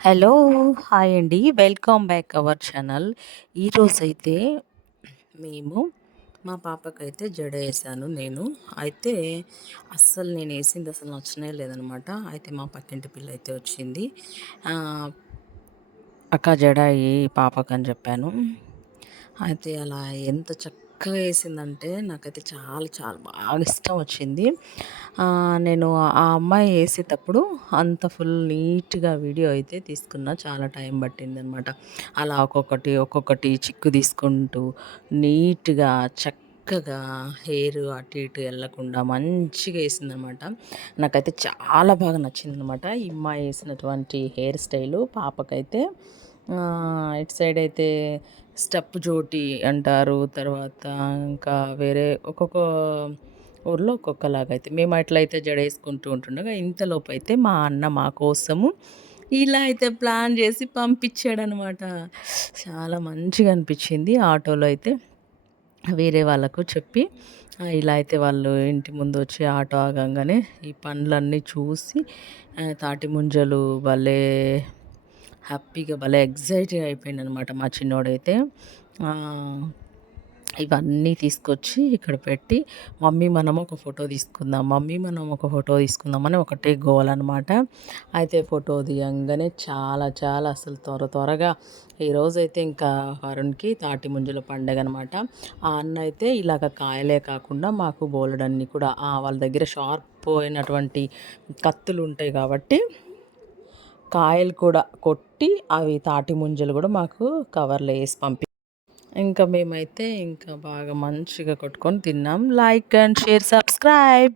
Hello! Hi అండి. Welcome back our channel. ఈరోజైతే మేము మా పాపకైతే జడ ఏశాను నేను. అయితే అస్సలు నేనేసింది అసలు నచ్చనే లేదనమాట. అయితే మా పక్కింటి పిల్ల అయితే వచ్చింది. "అక్క జడ ఎయ్యి పాపకని" చెప్పాను. అయితే అలా ఎంత చక్కగా ఏసిందంటే నాకైతే చాలా చాలా బాగా ఇష్టం వచ్చింది. నేను ఆ అమ్మాయి ఏసేటప్పుడు అంత ఫుల్ నీట్‌గా వీడియో అయితే తీసుకున్నా. చాలా టైం పట్టిందనమాట. అలా ఒక్కొక్కటి చిక్కు తీసుకుంటూ నీట్‌గా చక్కగా హెయిర్ అటు ఇటు ఎళ్ళకుండా మంచిగా ఏసిందనమాట. నాకైతే చాలా బాగా నచ్చిందనమాట. ఈ అమ్మాయి ఏసినటువంటి హెయిర్ స్టైలు పాపకైతే. ఇటు సైడ్ అయితే స్టెప్ జోటీ అంటారు. తర్వాత ఇంకా వేరే ఒక్కొక్క ఊర్లో ఒక్కొక్కలాగైతే. మేము అట్లయితే జడేసుకుంటూ ఉంటుండగా ఇంతలోపైతే మా అన్న మా కోసము ఇలా అయితే ప్లాన్ జేసి పంపించాడనమాట. చాలా మంచిగా అనిపిచ్చింది. ఆటోలో అయితే వేరే వాళ్ళకు చెప్పి ఇలా అయితే వాళ్ళు ఇంటి ముందు వచ్చి ఆటో ఆగంగానే ఈ పండ్లన్నీ చూసి తాటి ముంజలు భలే హ్యాపీగా భలే ఎక్సైటెడ్ అయిపోయిండనమాట మా చిన్నోడైతే. ఇవన్నీ తీసుకొచ్చి ఇక్కడ పెట్టి, మమ్మీ మనం ఒక ఫోటో తీసుకుందాం, మమ్మీ మనం ఒక ఫోటో తీసుకుందాం అని ఒకటే గోలనమాట. అయితే ఫోటో దియంగానే చాలా చాలా అసలు త్వరగా ఈరోజైతే ఇంకా వరుణ్‌కి తాటి ముంజల పండగనమాట. ఆ అన్న అయితే ఇలాగ కాయలే కాకుండా మాకు బోలెడన్ని కూడా వాళ్ళ దగ్గర షార్ప్ అయినటువంటి కత్తులు ఉంటాయి కాబట్టి కాయలు కూడా కొట్టి అవి తాటి ముంజలు కూడా మాకు కవర్‌లో ఏసి ఇంకా మేమైతే ఇంకా బాగా మంచిగా కొట్టుకొని తిన్నాం. Like and share, subscribe.